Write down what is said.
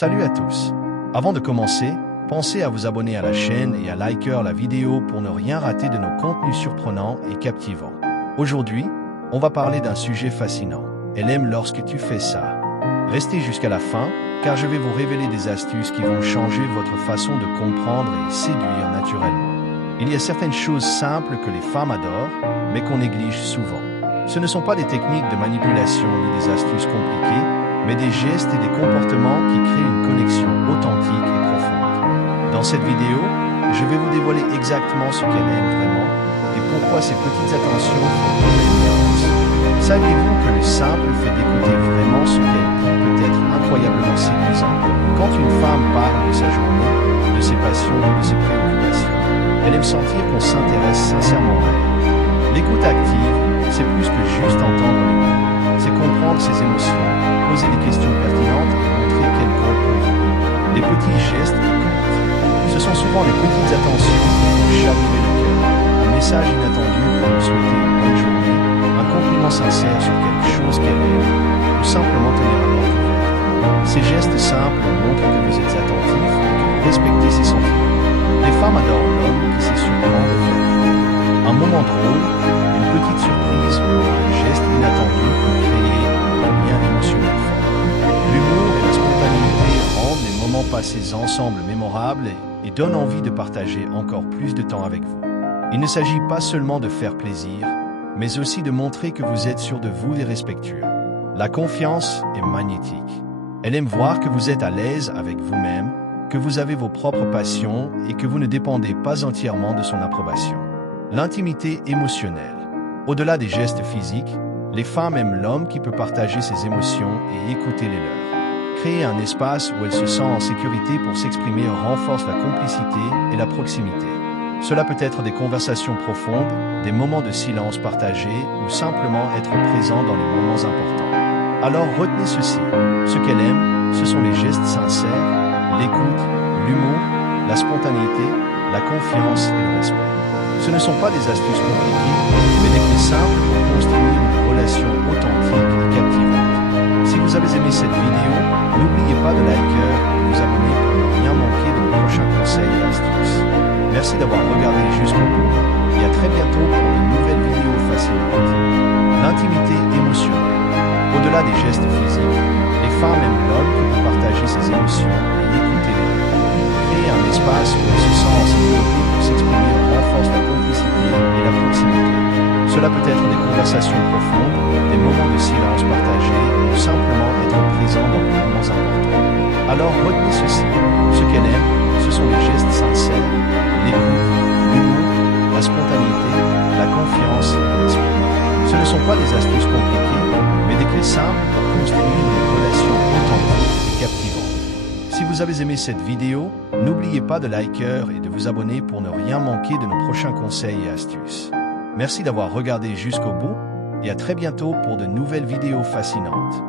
Salut à tous. Avant de commencer, pensez à vous abonner à la chaîne et à liker la vidéo pour ne rien rater de nos contenus surprenants et captivants. Aujourd'hui, on va parler d'un sujet fascinant. Elle aime lorsque tu fais ça. Restez jusqu'à la fin, car je vais vous révéler des astuces qui vont changer votre façon de comprendre et séduire naturellement. Il y a certaines choses simples que les femmes adorent, mais qu'on néglige souvent. Ce ne sont pas des techniques de manipulation ni des astuces compliquées, mais des gestes et des comportements qui créent une connexion authentique et profonde. Dans cette vidéo, je vais vous dévoiler exactement ce qu'elle aime vraiment et pourquoi ces petites attentions font toute la différence. Saviez-vous que le simple fait d'écouter vraiment ce qu'elle dit peut être incroyablement séduisant? Quand une femme parle de sa journée, de ses passions ou de ses préoccupations, elle aime sentir qu'on s'intéresse sincèrement à elle. L'écoute active, c'est plus que juste entendre les mots. C'est comprendre ses émotions, poser des questions pertinentes et montrer qu'elle compte pour vous. Les petits gestes qui comptent. Ce sont souvent les petites attentions qui vont chavirer le cœur. Un message inattendu pour vous souhaiter une bonne journée, un compliment sincère sur quelque chose qu'elle aime, ou simplement tenir la porte ouverte. Ces gestes simples montrent que vous êtes attentif et que vous respectez ses sentiments. Les femmes adorent l'homme qui sait surprendre et faire. Un moment drôle, une petite surprise ou un geste inattendu peut créer un lien émotionnel fort. L'humour et la spontanéité rendent les moments passés ensemble mémorables et donnent envie de partager encore plus de temps avec vous. Il ne s'agit pas seulement de faire plaisir, mais aussi de montrer que vous êtes sûr de vous et respectueux. La confiance est magnétique. Elle aime voir que vous êtes à l'aise avec vous-même, que vous avez vos propres passions et que vous ne dépendez pas entièrement de son approbation. L'intimité émotionnelle. Au-delà des gestes physiques, les femmes aiment l'homme qui peut partager ses émotions et écouter les leurs. Créer un espace où elle se sent en sécurité pour s'exprimer renforce la complicité et la proximité. Cela peut être des conversations profondes, des moments de silence partagés ou simplement être présent dans les moments importants. Alors retenez ceci. Ce qu'elle aime, ce sont les gestes sincères, l'écoute, l'humour, la spontanéité, la confiance et le respect. Ce ne sont pas des astuces compliquées, mais des clés simples pour construire une relation authentique et captivante. Si vous avez aimé cette vidéo, n'oubliez pas de liker et de vous abonner pour ne rien manquer de nos prochains conseils et astuces. Merci d'avoir regardé jusqu'au bout et à très bientôt pour de nouvelles vidéos fascinantes. L'intimité émotionnelle. Au-delà des gestes physiques, les femmes aiment l'homme qui peut partager ses émotions et écouter les leurs. Créer un espace où elle se sent en sécurité pour s'exprimer renforce la complicité et la proximité. Cela peut être des conversations profondes, des moments de silence partagés ou simplement être présent dans les moments importants. Alors retenez ceci. Ce qu'elle aime, ce sont les gestes sincères, l'écoute, l'humour, la spontanéité, la confiance et le respect. Ce ne sont pas des astuces compliquées, mais des clés simples pour construire une relation authentique et captivante. Si vous avez aimé cette vidéo, n'oubliez pas de liker et de vous abonner pour ne rien manquer de nos prochains conseils et astuces. Merci d'avoir regardé jusqu'au bout et à très bientôt pour de nouvelles vidéos fascinantes.